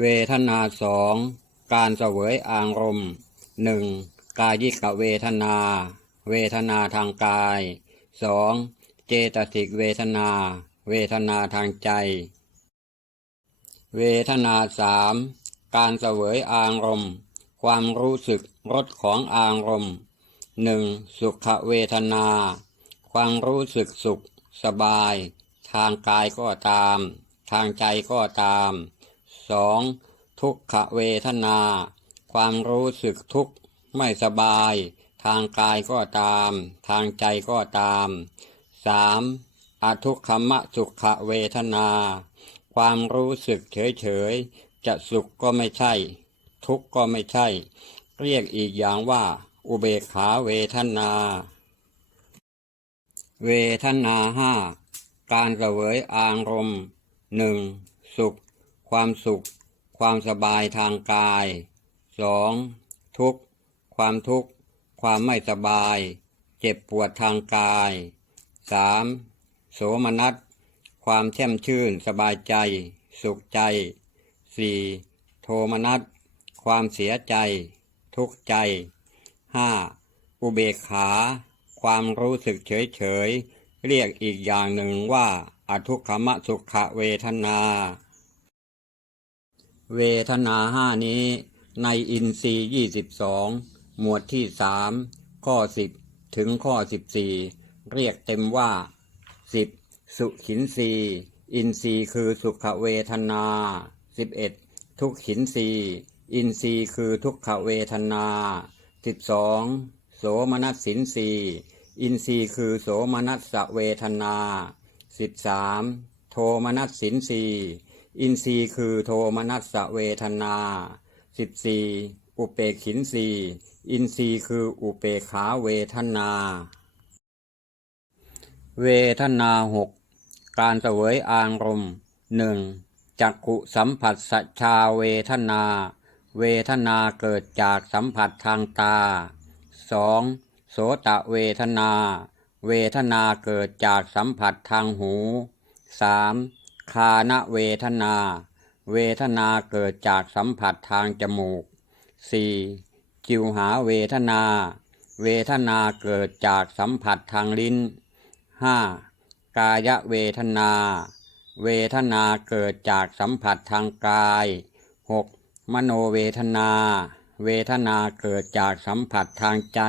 เวทนาสองการเสวยอารมณ์หนึ่งกายิกเวทนา เวทนาทางกายสองเจตสิกเวทนา เวทนาทางใจ เวทนาสามการเสวยอารมณ์ความรู้สึกรสของอารมณ์หนึ่งสุขเวทนา ความรู้สึกสุขสบาย ทางกายก็ตาม ทางใจก็ตาม สองทุกขเวทนา ความรู้สึกทุกข์ไม่สบาย ทางกายก็ตาม ทางใจก็ตามสามอทุกขมะสุขเวทนา ความรู้สึกเฉยๆจะสุขก็ไม่ใช่ ทุกข์ก็ไม่ใช่ เรียกอีกอย่างว่า อุเบกขาเวทนา เวทนาห้าการเสวยอารมณ์หนึ่งสุข ความสุข ความสบายทางกายสองทุกข์ ความทุกข์ ความไม่สบาย เจ็บปวดทางกายสามโสมนัส ความแช่มชื่นสบายใจ สุขใจสี่โทมนัส ความเสียใจ ทุกข์ใจห้าอุเบกขา ความรู้สึกเฉยเฉย เรียกอีกอย่างหนึ่งว่าอทุกขมสุขเวทนา เวทนาห้านี้ในอินทรีย์ยี่สิบสองหมวดที่สามข้อสิบถึงข้อสิบสี่เรียกเต็มว่าสิบสุขินทรีอินทรีย์คือสุขเวทนาสิบเอ็ดทุกขินทรีอินทรีย์คือทุกขเวทนาสิบสองโสมนัสสินทรีอินทรีย์คือโสมนัสเวทนาสิบสามโทมนัสสินทรีย์ อินทรีย์คือโทมนัสเวทนาสิบสี่อุเปกขินรีอินทรีย์คืออุเปขาเวทนา เวทนาหกการเสวยอารมณ์หนึ่งจักขุสัมผัสสชาเวทนา เวทนาเกิดจากสัมผัสทางตาสองโสตะเวทนา เวทนาเกิดจากสัมผัสทางหูสาม คานเวทนา เวทนาเกิดจากสัมผัสทางจมูกสี่จิวหาเวทนา เวทนาเกิดจากสัมผัสทางลิ้นห้ากายเวทนา เวทนาเกิดจากสัมผัสทางกายหกมโนเวทนา เวทนาเกิดจากสัมผัสทางใจ